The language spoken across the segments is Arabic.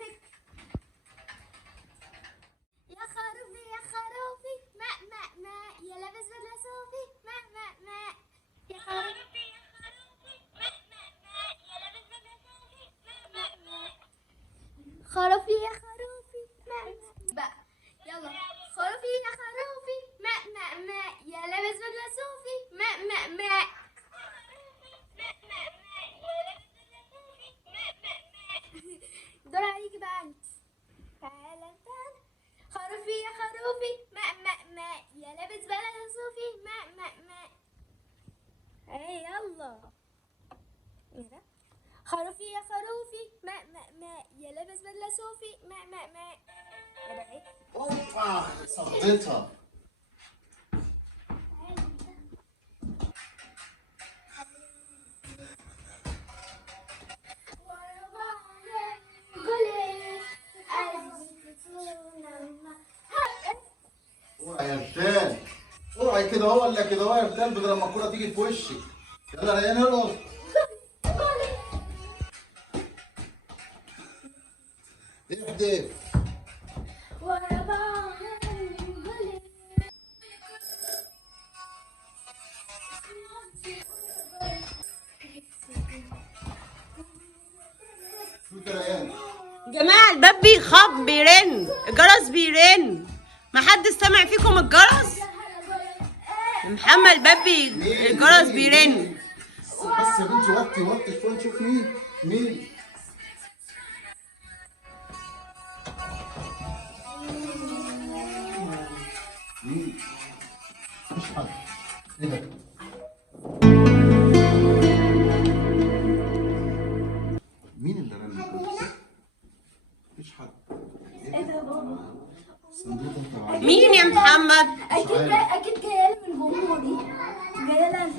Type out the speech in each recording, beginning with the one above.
كيفك؟ يا خروفي يا خروفي ما ما ما يا لابس بدلة صوفي ما ما ما يا خروفي يا خروفي ما ما ما يا لابس بدلة صوفي ما ما ما خروفي يا خروفي ما ما بقى يلا خروفي يا خروفي ما ما ما يا لابس بدلة صوفي ما ما ما دور عليكي بقى انت. تعالى تعالى خروفي يا خروفي ما ما ما يا لابس بدلة صوفي ما ما ما ايه يلا ايه ده خروفي يا خروفي ما ما ما يا لابس بدلة صوفي ما ما ما ايه ده ايه اوبا صديتها. اوعى يا بتال، اوعى كده هو ولا كده هو يا بتال، بدل ما الكوره تيجي في وشك. يلا ريان ارقص. احدف. شوف يا ريان. جماعة الباب بيرن، الجرس بيرن، محدش سامع فيكم الجرس؟ محمد الباب الجرس بيرن. بس يا بنتي وطي شويه نشوف مين. مين مفيش حد. ايه ده؟ مين اللي رن؟ مفيش حد. ايه ده يا بابا؟ الصندوق ده بتاع علي. مين يا محمد؟ اكيد جايه لي من جمهور دي جايه لي انا.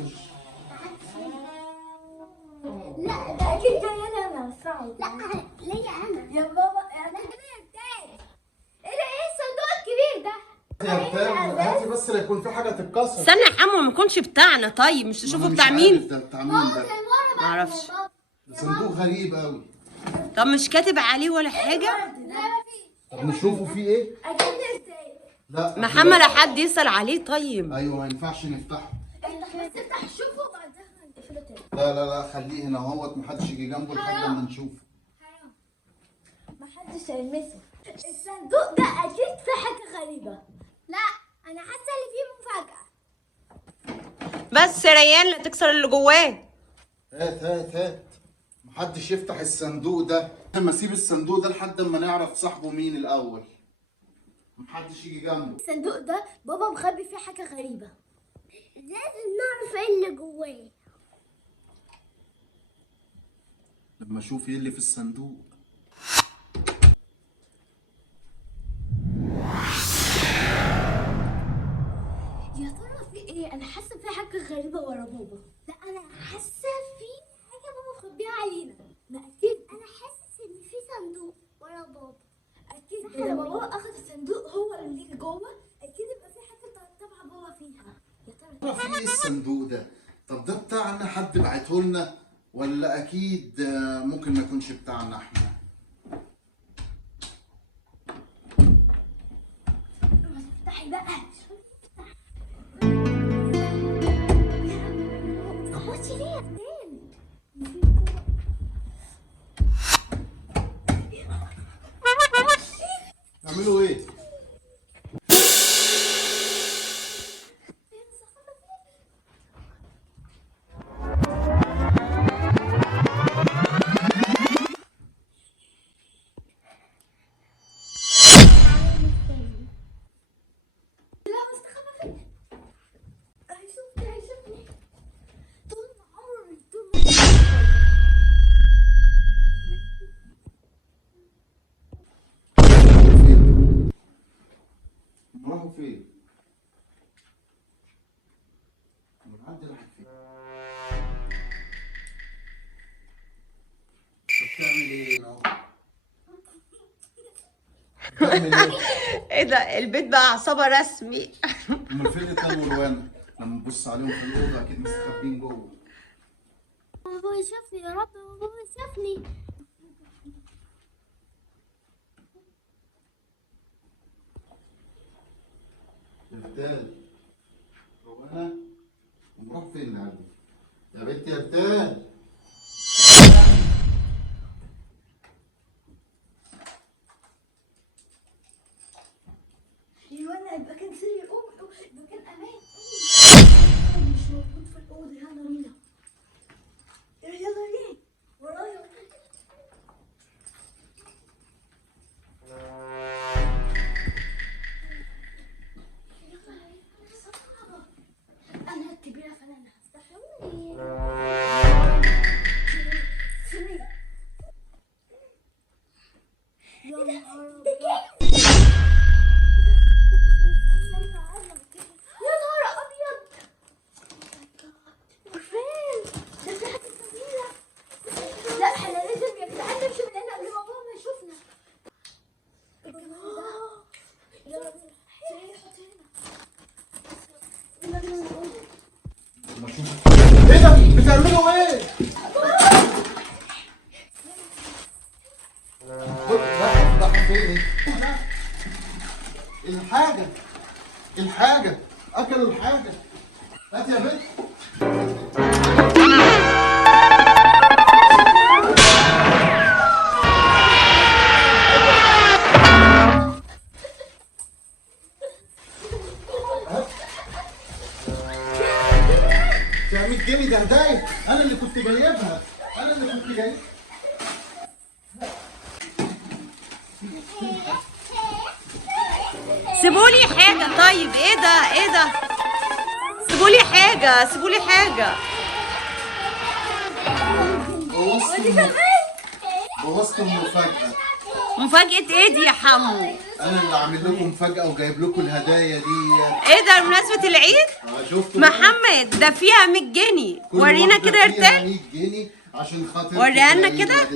لا ده اكيد جايه لي انا صعب. لا ليا انا يا بابا انا كده يا بتاعي. ايه ده ايه الصندوق الكبير ده؟ يا بتاع هاتي بس لا يكون في حاجه تتكسر. استنى يا حمو، ما يكونش بتاعنا. طيب مش تشوفوا أنا بتاع مش مين؟ عارف ده بتاع مين ده؟ معرفش. ده صندوق غريب قوي. طب مش كاتب عليه ولا حاجة؟ طب نشوفه فيه ايه؟ اكيد ارتاح. لا محمد حد يسأل عليه طيب. ايوه ما ينفعش نفتحه. افتح بس افتح شوفه وبعدها نقفله تاني. لا خليه هنا اهوت، محدش يجي جنبه لحد ما نشوفه. محدش هيلمسه. الصندوق ده اكيد فيه حاجه غريبه. لا انا حاسه ان فيه مفاجاه. بس ريان لا تكسر اللي جواه. هات محدش يفتح الصندوق ده. لما اسيب الصندوق ده لحد ما نعرف صاحبه مين الاول. محدش يجي جنبه. الصندوق ده بابا مخبي فيه حاجه غريبه. لازم نعرف ايه اللي جواه. لما اشوف ايه اللي في الصندوق. يا ترى في ايه؟ انا حاسه في حاجه غريبه ورا بابا. لا انا حاسه في حاجه بابا مخبيها علينا. ما اكيد انا حاسس ان في صندوق ورا بابا. اكيد لما بابا اخد الصندوق هو اللي جوه اكيد يبقى في حاجه تبع بابا فيها. يا ترى في ايه الصندوق ده؟ طب ده بتاعنا حد بعته لنا ولا اكيد ممكن ما يكونش بتاعنا احنا؟ افتحي بقى. خشي ليه يا فين؟ نعملوا ايه؟ راحوا فين؟ المعدي راحت فين؟ بتعمل ايه هنا؟ بتعمل ايه؟ ايه ده؟ البيت بقى عصابة رسمي. امال فين التاني والوانا؟ لما نبص عليهم في الاوضه اكيد مستخبين جوه. بابا شافني يا رب بابا شافني. يا نهار ابيض. برفان. ده في حاجة جميلة. لا احنا لازم يا جدعان نمشي من هنا قبل ما بابا ما يشوفنا. الجمال ده. يلا بينا. حط هنا. ما اشوف. ايه ده؟ بتعملوا ايه؟ راح فين؟ الحاجة أكلوا الحاجة. هات يا بنت. يا 100 جنيه ده هدايا، أنا اللي كنت جايبها. سيبولي حاجة. طيب ايه ده؟ سيبولي حاجة. بوظت المفاجأة. مفاجأة ايه دي يا حمو؟ أنا اللي عامل لكم مفاجأة وجايب لكم الهدايا دي. ايه ده بمناسبة العيد؟ شفتوا محمد ده فيها 100 جنيه. ورينا كده يا ريتال. 100 جنيه عشان خاطر وريها لنا كده.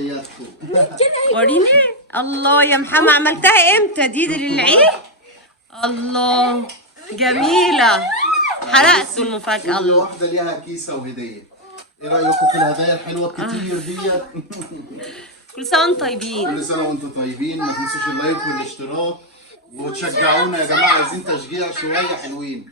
وريني. الله يا محمد، عملتها امتى دي للعيد؟ الله جميلة. حرقتوا المفاجأة. كل واحدة ليها كيسة وهدية. ايه رأيكم في الهدايا الحلوة الكتير ديت؟ كل سنة وانتم طيبين. كل سنة وانتم طيبين، ما تنسوش اللايك والاشتراك وتشجعونا يا جماعة، عايزين تشجيع شوية حلوين.